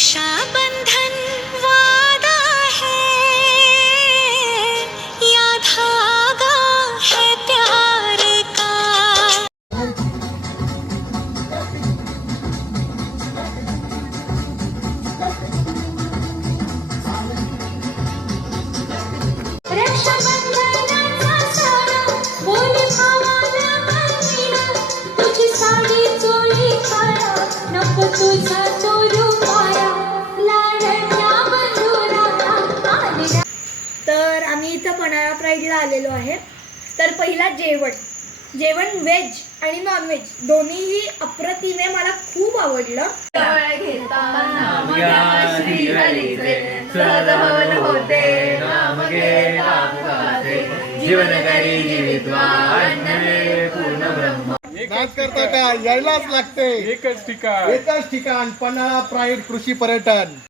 রক্ষা आम्ही इथं पन्हाळा प्राईडला आलेलो आहे तर पहिला जेवण. जेवण व्हेज आणि नॉनव्हेज दोन्हीही अप्रतिमे मला खूप आवडलं. नाच करता का यायलाच लागते. एकच ठिकाण. एकच ठिकाण पन्हाळा प्राईड कृषी पर्यटन.